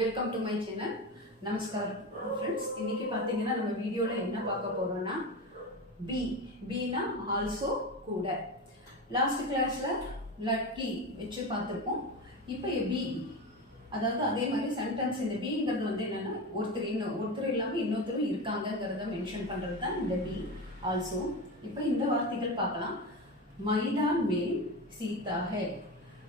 Welcome to my channel. நமஸ்காரம் friends. இன்னைக்கு பார்த்தீங்கன்னா நம்ம வீடியோவில் என்ன பார்க்க போகிறோம்னா பீனா ஆல்சோ கூட. லாஸ்ட் கிளாஸில் லக்கி வச்சு பார்த்துருப்போம். இப்போ பி அதாவது அதே மாதிரி சென்டென்ஸ் இந்த பிங்கிறது வந்து என்னென்னா ஒருத்தர் இல்லாமல் இன்னொருத்தரும் இருக்காங்கங்கிறத மென்ஷன் பண்ணுறது தான் இந்த பி ஆல்சோ. இப்போ இந்த வார்த்தைகள் பார்க்கலாம். மைதான் மே சீதா ஹை.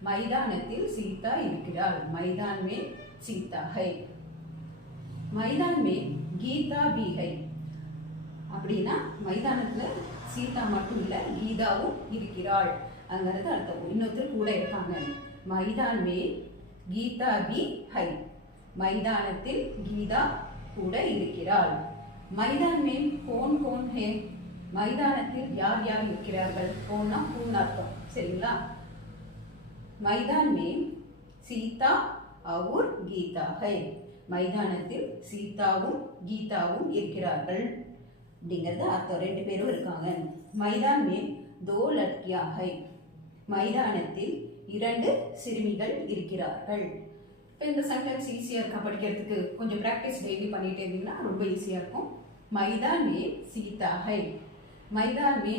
மைதானத்தில் சீதா இருக்கிறாள். மைதான் மே सीता है. मैदान में गीता भी है. அப்படினா மைதானத்துல சீதா மட்டும் இல்ல கீதாவும் இருக்கிறாள் அங்கிறது அர்த்தம். இன்னொருத்தர் கூட இருக்காங்க. மைதான் மே கீதா भी है. மைதானத்தில் கீதா கூட இருக்கிறாள். மைதான் में कौन कौन है. மைதானத்தில் யார் யார் இருக்கிறார்கள். कौन पूर्ण அர்த்தம். சரிங்களா? मैदान में सीता और गीता है. மைதானத்தில் சீதாவும் கீதாவும் இருக்கிறார்கள் அப்படிங்கிறது அர்த்தம். ரெண்டு பேரும் இருக்காங்க. மைதான் மே दो लड़कियां है. மைதானத்தில் இரண்டு சிறுமிகள் இருக்கிறார்கள். இப்போ இந்த சென்டென்ஸ் ஈஸியாக இருக்கா படிக்கிறதுக்கு? கொஞ்சம் ப்ராக்டிஸ் டெய்லி பண்ணிகிட்டே இருந்தீங்கன்னா ரொம்ப ஈஸியாக இருக்கும். மைதான் மே சீதா है. மைதான் மே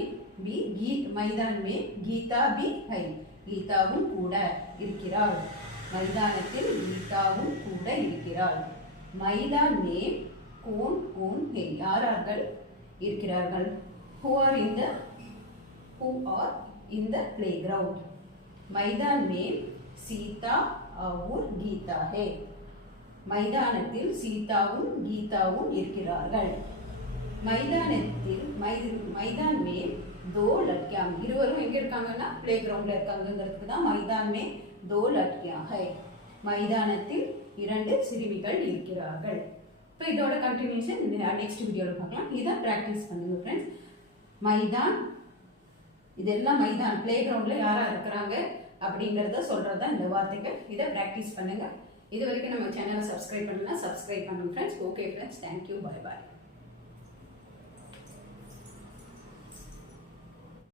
மைதான் மே கீதா भी है. கீதாவும் கூட இருக்கிறாள். மைதானத்தில் கீதாவும் கூட இருக்கிறாள். மைதான் மே கோன் கோன் ஹே. யாரார்கள் இருக்கிறார்கள்? Who are in the playground. மைதான் மே சீதா और கீதா ஹே. மைதானத்தில் சீதாவும் கீதாவும் இருக்கிறார்கள். மைதானத்தில் மைதான் மே दो लड़कियां. இருவரும் எங்க இருக்காங்கன்னா பிளே கிரவுண்ட்ல இருக்காங்கிறதுக்கு தான் மைதான் மே दो लड़कियां है. மைதானத்தில் இரண்டு சிறுமிகள் இருக்கிறார்கள். இப்போ இதோட கண்டினியூஷன் நெக்ஸ்ட் வீடியோவில் பார்க்கலாம். இதை ப்ராக்டிஸ் பண்ணுங்க ஃப்ரெண்ட்ஸ். மைதான் இதெல்லாம் மைதான் பிளே கிரவுண்டில் யாராக இருக்கிறாங்க அப்படிங்கிறத சொல்கிறதா இந்த வார்த்தைகள். இதை ப்ராக்டிஸ் பண்ணுங்க. இது வரைக்கும் நம்ம சேனலை சப்ஸ்கிரைப் பண்ணலாம், சப்ஸ்கிரைப் பண்ணுங்க ஃப்ரெண்ட்ஸ். ஓகே ஃப்ரெண்ட்ஸ், தேங்க்யூ, பாய் பாய்.